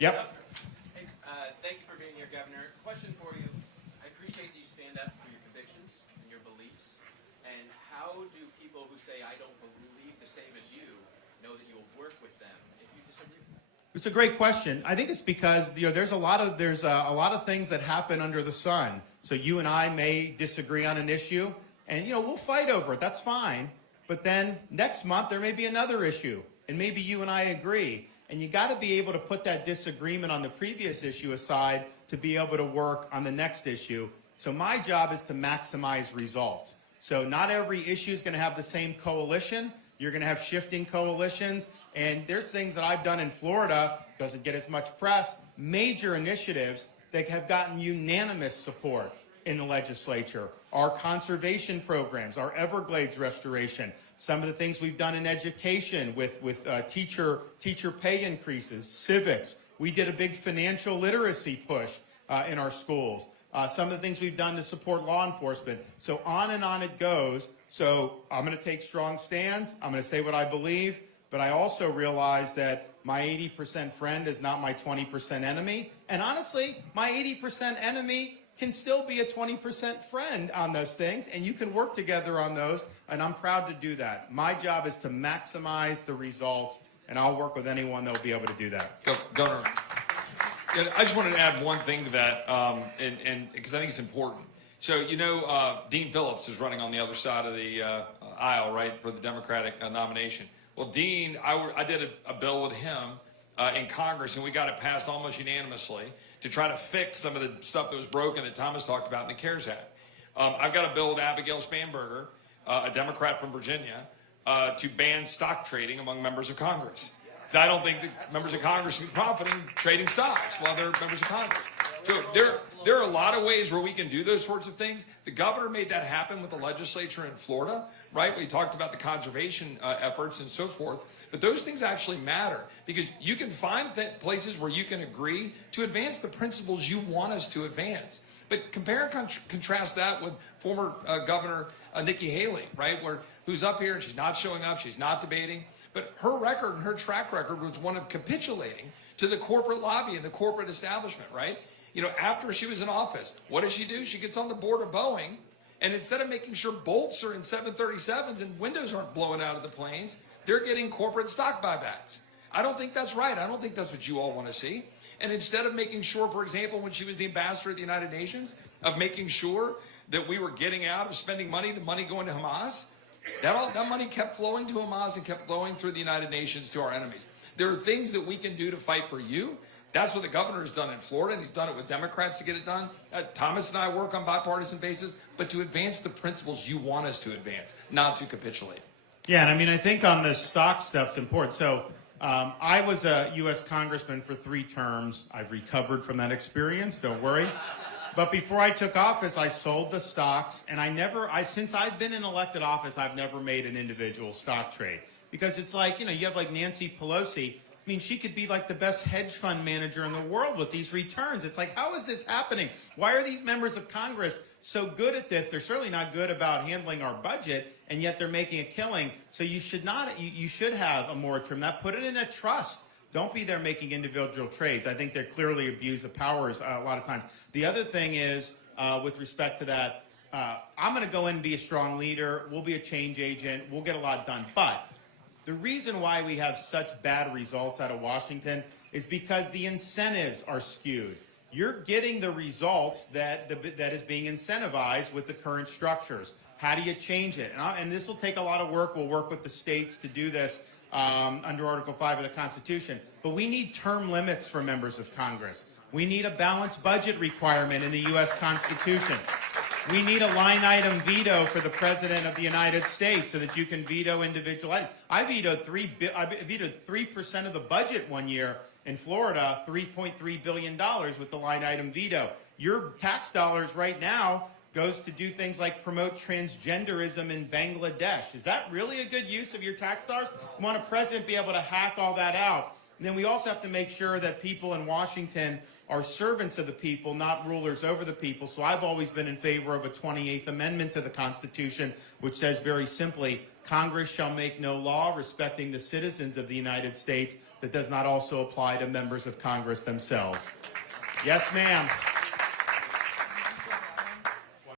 Yep. Hey, thank you for being here, Governor. Question for you. I appreciate that you stand up for your convictions and your beliefs. And how do people who say, I don't believe the same as you, know that you'll work with them if you disagree with them? It's a great question. I think it's because there's a lot of things that happen under the sun. So you and I may disagree on an issue, and we'll fight over it. That's fine. But then next month there may be another issue, and maybe you and I agree. And you got to be able to put that disagreement on the previous issue aside to be able to work on the next issue. So my job is to maximize results. So not every issue is going to have the same coalition. You're going to have shifting coalitions. And there's things that I've done in Florida, doesn't get as much press, major initiatives that have gotten unanimous support in the legislature. Our conservation programs, our Everglades restoration, some of the things we've done in education with teacher pay increases, civics. We did a big financial literacy push in our schools. Some of the things we've done to support law enforcement. So on and on it goes. So I'm going to take strong stands. I'm going to say what I believe. But I also realize that my 80% friend is not my 20% enemy. And honestly, my 80% enemy can still be a 20% friend on those things, and you can work together on those, and I'm proud to do that. My job is to maximize the results, and I'll work with anyone that will be able to do that. Governor, I just wanted to add one thing to that, and because I think it's important. So, Dean Phillips is running on the other side of the aisle, right, for the Democratic nomination. Well, Dean, I did a bill with him in Congress, and we got it passed almost unanimously to try to fix some of the stuff that was broken that Thomas talked about in the CARES Act. I've got a bill with Abigail Spanberger, a Democrat from Virginia, to ban stock trading among members of Congress. Because I don't think that members of Congress should be profiting trading stocks while they're members of Congress. So there are a lot of ways where we can do those sorts of things. The governor made that happen with the legislature in Florida, right? We talked about the conservation efforts and so forth. But those things actually matter because you can find places where you can agree to advance the principles you want us to advance. But compare and contrast that with former Governor Nikki Haley, right, who's up here and she's not showing up, she's not debating. But her record and her track record was one of capitulating to the corporate lobby and the corporate establishment, right? After she was in office, what does she do? She gets on the board of Boeing, and instead of making sure bolts are in 737s and windows aren't blowing out of the planes, they're getting corporate stock buybacks. I don't think that's right. I don't think that's what you all want to see. And instead of making sure, for example, when she was the ambassador at the United Nations, of making sure that we were getting out of spending money, the money going to Hamas, that money kept flowing to Hamas and kept flowing through the United Nations to our enemies. There are things that we can do to fight for you. That's what the governor has done in Florida, and he's done it with Democrats to get it done. Thomas and I work on bipartisan basis, but to advance the principles you want us to advance, not to capitulate. Yeah, and I think on the stock stuff's important. So I was a U.S. congressman for 3 terms. I've recovered from that experience, don't worry. But before I took office, I sold the stocks, and since I've been in elected office, I've never made an individual stock trade. Because it's like, you have like Nancy Pelosi. I mean, she could be like the best hedge fund manager in the world with these returns. It's like, how is this happening? Why are these members of Congress so good at this? They're certainly not good about handling our budget, and yet they're making a killing. So you should have a moratorium. Put it in a trust. Don't be there making individual trades. I think they clearly abuse the powers a lot of times. The other thing is, with respect to that, I'm going to go in and be a strong leader. We'll be a change agent. We'll get a lot done. But the reason why we have such bad results out of Washington is because the incentives are skewed. You're getting the results that is being incentivized with the current structures. How do you change it? And this will take a lot of work. We'll work with the states to do this under Article 5 of the Constitution. But we need term limits for members of Congress. We need a balanced budget requirement in the U.S. Constitution. We need a line item veto for the President of the United States so that you can veto individual items. I vetoed 3% of the budget one year in Florida, $3.3 billion with the line item veto. Your tax dollars right now goes to do things like promote transgenderism in Bangladesh. Is that really a good use of your tax dollars? You want a president to be able to hack all that out. And then we also have to make sure that people in Washington are servants of the people, not rulers over the people. So I've always been in favor of a 28th Amendment to the Constitution, which says very simply, Congress shall make no law respecting the citizens of the United States that does not also apply to members of Congress themselves. Yes, ma'am.